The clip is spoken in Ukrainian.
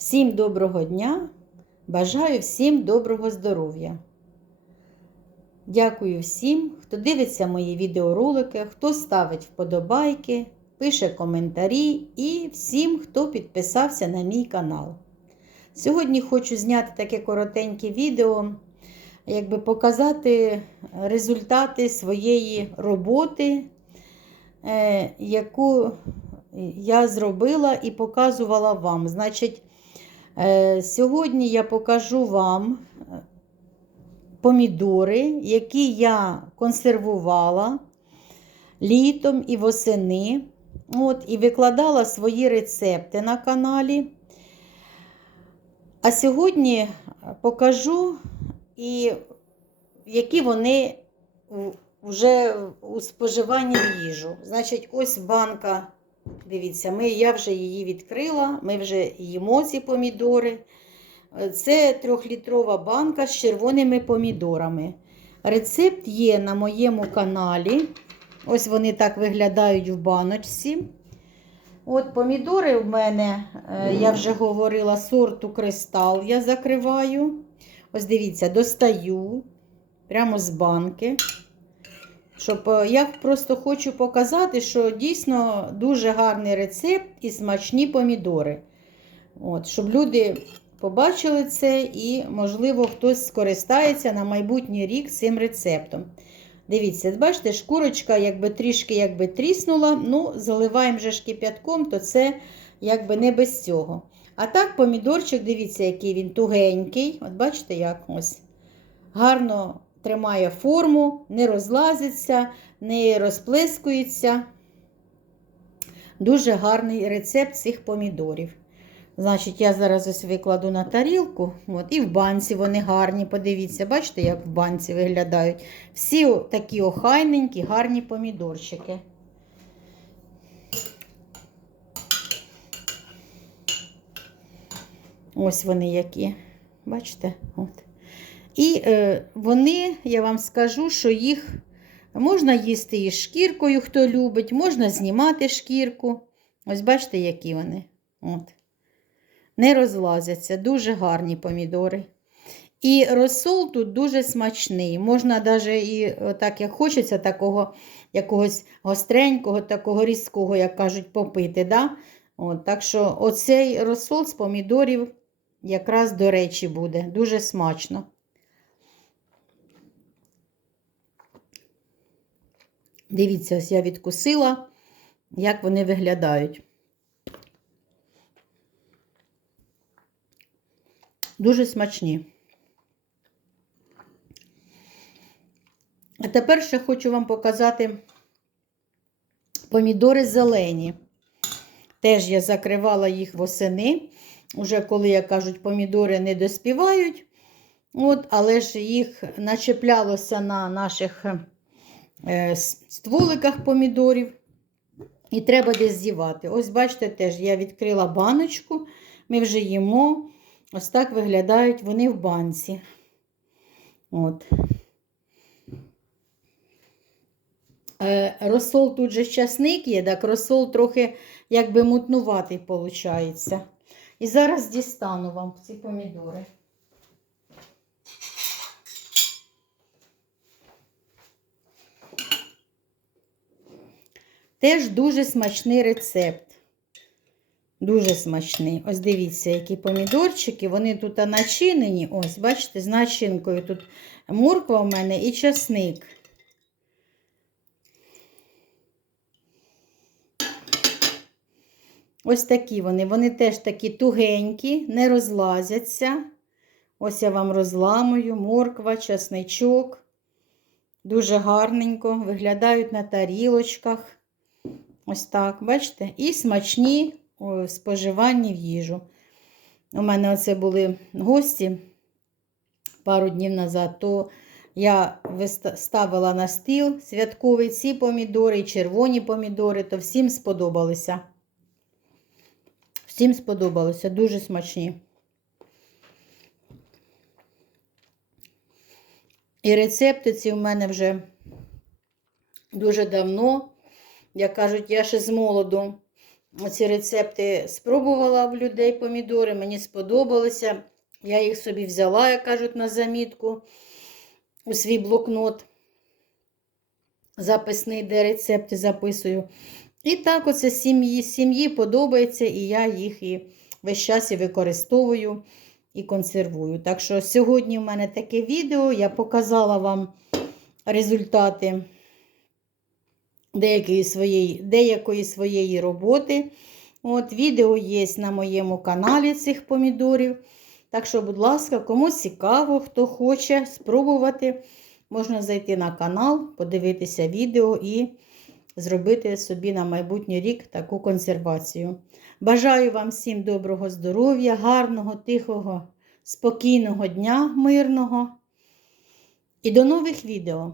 Всім доброго дня! Бажаю всім доброго здоров'я. Дякую всім, хто дивиться мої відеоролики, хто ставить вподобайки, пише коментарі і всім, хто підписався на мій канал. Сьогодні хочу зняти таке коротеньке відео, якби показати результати своєї роботи, е, яку я зробила і показувала вам. Значить, сьогодні я покажу вам помідори, які я консервувала літом і восени. От, І викладала свої рецепти на каналі. А сьогодні покажу, і які вони вже у споживанні в їжу. Значить, ось банка. Дивіться, ми, я вже її відкрила, ми вже їмо ці помідори. Це трьохлітрова банка з червоними помідорами. Рецепт є на моєму каналі. Ось вони так виглядають в баночці. От помідори в мене, я вже говорила, сорту кристал я закриваю. Ось дивіться, достаю прямо з банки. Щоб я просто хочу показати, що дійсно дуже гарний рецепт і смачні помідори. От, Щоб люди побачили це і, можливо, хтось скористається на майбутній рік цим рецептом. Дивіться, бачите, шкурочка якби трішки якби тріснула, ну, заливаємо вже ж кип'ятком, то це якби не без цього. А так, помідорчик, дивіться, який він тугенький. От бачите, як ось гарно тримає форму, не розлазиться, не розплескується. Дуже гарний рецепт цих помідорів. Значить, я зараз ось викладу на тарілку. От, І в банці вони гарні. Подивіться, бачите, як в банці виглядають. Всі такі охайненькі, гарні помідорчики. Ось вони які. Бачите? От. І е, вони, я вам скажу, що їх можна їсти із шкіркою, хто любить, можна знімати шкірку. Ось бачите, які вони. От. Не розлазяться, дуже гарні помідори. І розсол тут дуже смачний. Можна навіть і так, як хочеться, такого якогось гостренького, такого різкого, як кажуть, попити. Да? От, Так що оцей розсол з помідорів якраз до речі буде. Дуже смачно. Дивіться, ось я відкусила, як вони виглядають. Дуже смачні. А тепер ще хочу вам показати помідори зелені. Теж я закривала їх восени. Уже коли, як кажуть, помідори не доспівають. От, але ж їх начеплялося на наших стволиках помідорів. І треба десь зівати. Ось, бачите, теж я відкрила баночку, ми вже їмо. Ось так виглядають вони в банці. От. Е, розсол тут же часник є, так розсол трохи якби мутнуватий виходить. І зараз дістану вам ці помідори. Теж дуже смачний рецепт. Дуже смачний. Ось дивіться, які помідорчики. Вони тут начинені. Ось, бачите, з начинкою. Тут морква в мене і часник. Ось такі вони. Вони теж такі тугенькі, не розлазяться. Ось я вам розламую морква, часничок. Дуже гарненько виглядають на тарілочках. Ось так, бачите? І смачні в споживанні в їжу. У мене оце були гості пару днів назад, то я ставила на стіл святковий ці помідори червоні помідори, то всім сподобалися. Всім сподобалося, дуже смачні. І рецепти ці в мене вже дуже давно. Як кажуть, я ще з молоду ці рецепти спробувала в людей помідори, мені сподобалося. Я їх собі взяла, як кажуть, на замітку у свій блокнот записний, де рецепти записую. І так, оце сім'ї сім'ї подобається, і я їх і весь час і використовую і консервую. Так що сьогодні в мене таке відео. Я показала вам результати деякої своєї, деякої своєї роботи. От, Відео є на моєму каналі цих помідорів. Так що, будь ласка, комусь цікаво, хто хоче спробувати, можна зайти на канал, подивитися відео і зробити собі на майбутній рік таку консервацію. Бажаю вам всім доброго здоров'я, гарного, тихого, спокійного дня, мирного. І до нових відео!